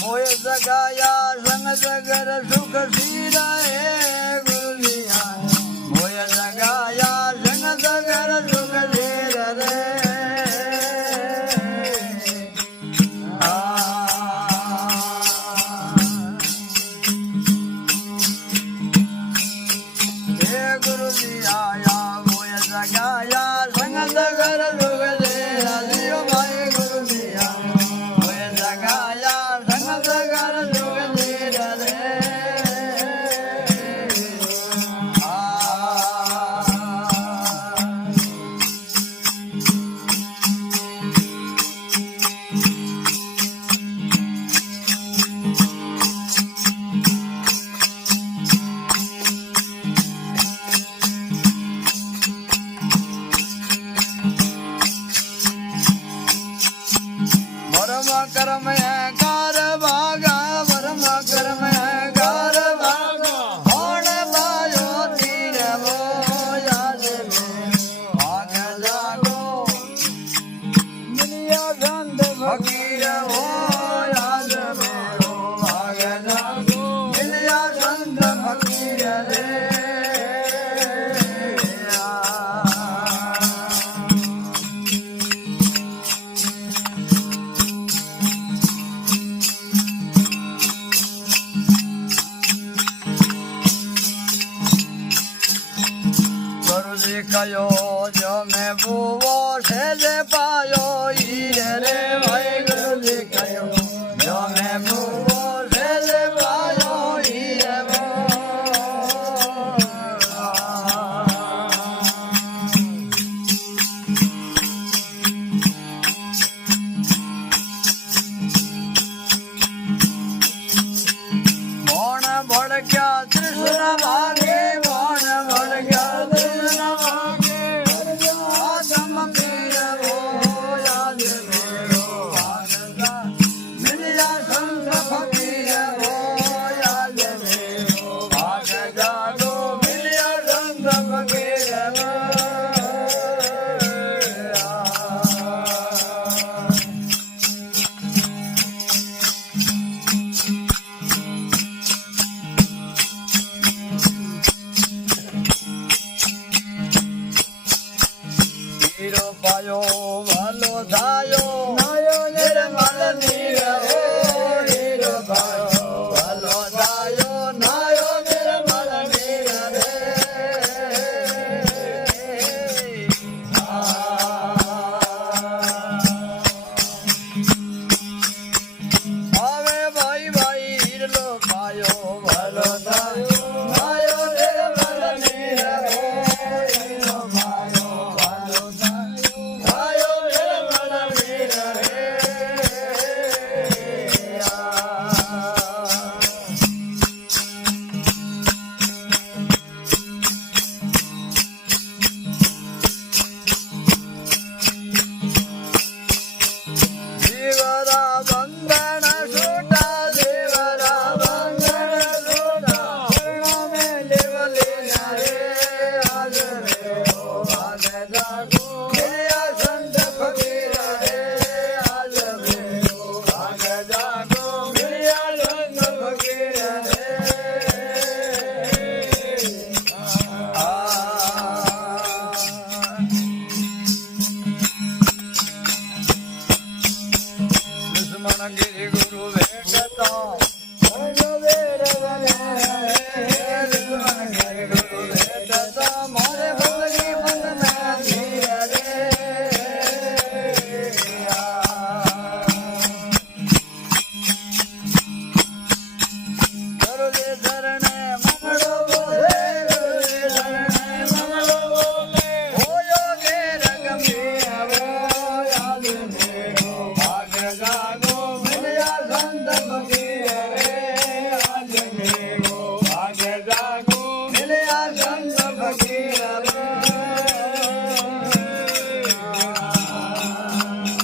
મોય જગાયા સંગ જગર સુખ સીરા હે ગુરુજી આયા મોય જગાયા સંગ જગર સુખ સીરા રે હે ગુરુજી આયા મોય જગાયા સંગ જગર સુખ સીરા જીઓ ભાઈ ગુરુજી આયા મોય જગાયા સંગ જગર સુખ સીરા રે कर्म है कार भागा वर्म कर्म है कार भागा कौन भायो तीर वो याद में भाग जागो दुनिया गंध फकीर वो याद में भाग जागो दुनिया गंध फकीर रे कयो जो मैं बुवो से जे पायो हीरे रे भाई गुरु जी कयो जो मैं बुवो से जे पायो हीरे वो मोण भड़क्या कृष्ण भागे मोण भड़क्या पायो वालो धायो नायो निर्मल नीरो हीरो पायो वालो धायो नायो निर्मल नीरो रे आवे भाई भाई हीरो पायो वालो धायो नायो निर्मल नीरो हीरो पायो वालो गिरि गुरु भेटता गिरि गुरु भेटता मोरे